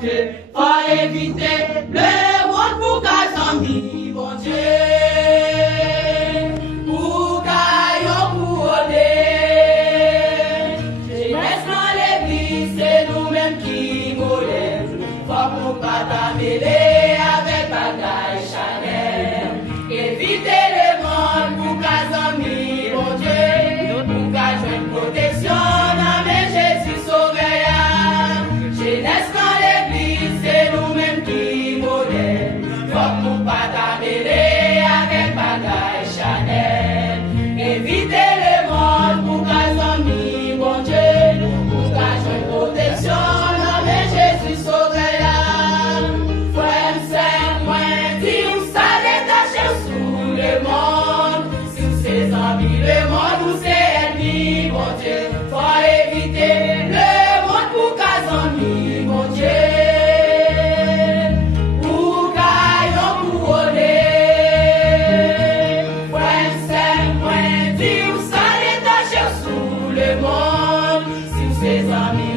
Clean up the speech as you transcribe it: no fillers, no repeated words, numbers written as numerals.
Dieu, faut éviter le monde pour qu'à amis, bon Dieu. Pour qu'à pour jeunesse dans l'église, c'est nous-mêmes qui mourons. Faut qu'on pas t'amêler avec bagaille Chanel. Éviter le monde pour qu'à amis, bon Dieu. Pour qu'à joindre protection, non mais Jésus sauveur. Jeunesse dans l'église, c'est nous-mêmes qui mourons. Faut qu'on pas t'amêler avec bagaille Chanel. Éviter le monde pour qu'à amis, bon Dieu. Pour qu'à joindre protection, non mais Jésus sauveur. Frère, c'est moi, dis-nous ça détaché sous le monde. Sous ses amis, le monde où c'est ennemi, bon Dieu. Faut éviter le monde pour qu'à amis, bon Dieu. Pour qu'à couronner. Frère, c'est moi, dis-nous ça détaché sous le monde. Sous ses amis,